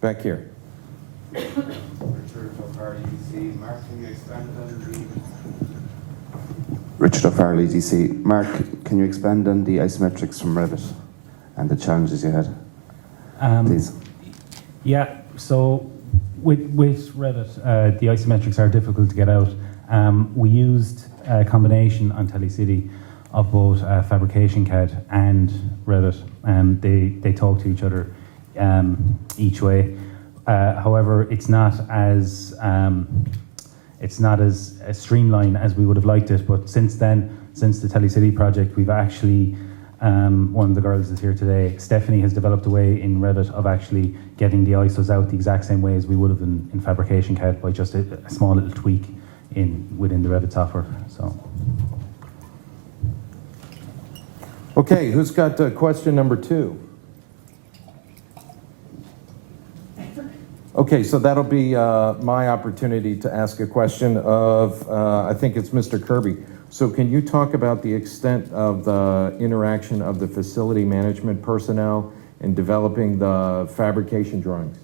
Back here. Richard O'Farrell, EDC. Mark, can you expand on the isometrics from Revit and the challenges you had, please? Yeah, so with Revit, the isometrics are difficult to get out. We used a combination on Telecity of both Fabrication CAD and Revit. They talk to each other each way. However, it's not as streamlined as we would have liked it. But since then, since the Telecity project, we've actually one of the girls is here today. Stephanie has developed a way in Revit of actually getting the ISOs out the exact same way as we would have in Fabrication CAD by just a small little tweak within the Revit software. So. Okay, who's got question number 2? Okay, so that'll be my opportunity to ask a question of, I think it's Mr. Kirby. So can you talk about the extent of the interaction of the facility management personnel in developing the fabrication drawings?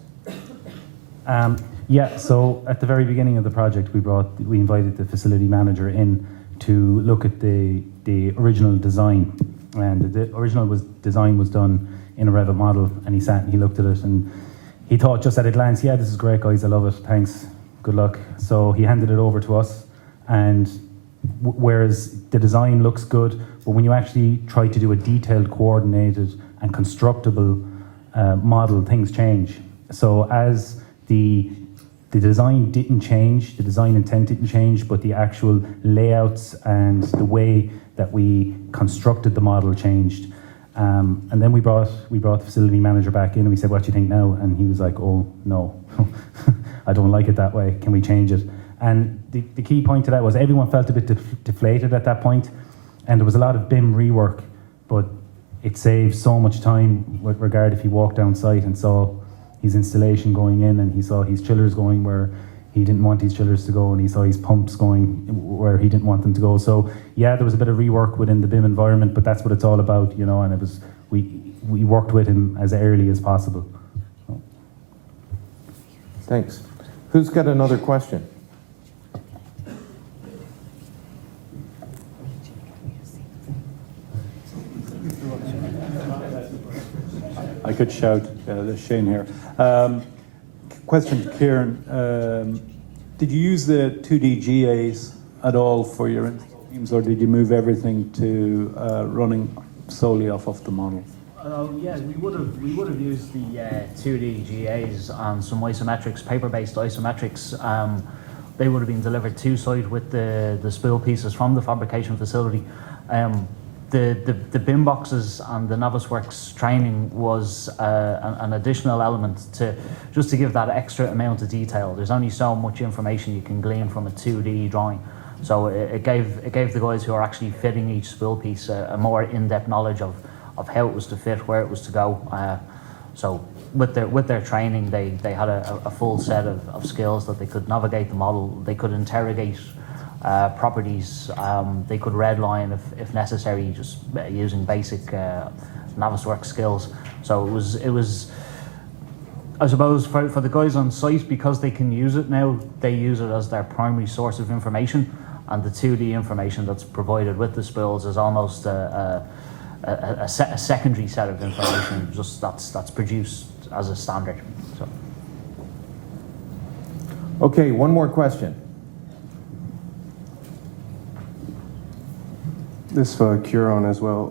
Yeah, so at the very beginning of the project, we invited the facility manager in to look at the original design. And the original design was done in a Revit model, and he sat and he looked at it, and he thought just at a glance, yeah, this is great, guys, I love it, thanks, good luck. So he handed it over to us, and whereas the design looks good, but when you actually try to do a detailed, coordinated, and constructible model, things change. So as the design didn't change, the design intent didn't change, but the actual layouts and the way that we constructed the model changed. And then we brought the facility manager back in and we said, what do you think now? And he was like, oh, no, I don't like it that way. Can we change it? And the key point to that was everyone felt a bit deflated at that point, and there was a lot of BIM rework, but it saved so much time with regard if he walked down site and saw his installation going in, and he saw his chillers going where he didn't want his chillers to go, and he saw his pumps going where he didn't want them to go. So yeah, there was a bit of rework within the BIM environment, but that's what it's all about, you know. And it was we worked with him as early as possible. So. Thanks. Who's got another question? I could shout. There's Shane here. Question to Kieran. Did you use the 2D GAs at all for your teams, or did you move everything to running solely off of the model? Yeah, we would have used the 2D GAs and some isometrics, paper-based isometrics. They would have been delivered to site with the spool pieces from the fabrication facility. The BIM boxes and the Navisworks training was an additional element to give that extra amount of detail. There's only so much information you can glean from a 2D drawing, so it gave the guys who are actually fitting each spool piece a more in-depth knowledge of how it was to fit, where it was to go. So with their training, they had a full set of skills that they could navigate the model, they could interrogate properties, they could redline if necessary, just using basic Navisworks skills. So it was I suppose for the guys on site, because they can use it now, they use it as their primary source of information, and the 2D information that's provided with the spools is almost a secondary set of information, just that's produced as a standard. So. Okay, one more question. This for Kieran as well.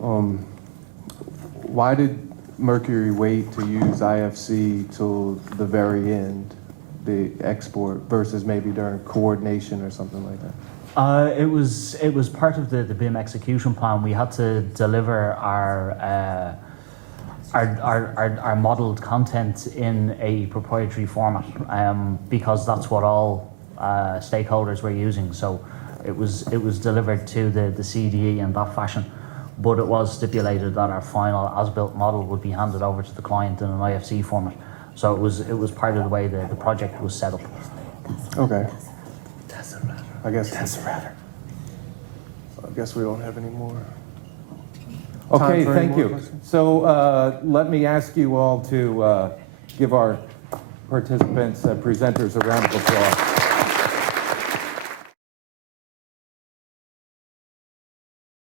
Why did Mercury wait to use IFC till the very end, the export, versus maybe during coordination or something like that? It was part of the BIM execution plan. We had to deliver our modelled content in a proprietary format, because that's what all stakeholders were using. So it was delivered to the CDE in that fashion, but it was stipulated that our final as-built model would be handed over to the client in an IFC format. So it was part of the way the project was set up. Okay. I guess we don't have any more. Okay, thank you. So let me ask you all to give our participants, presenters a round of applause.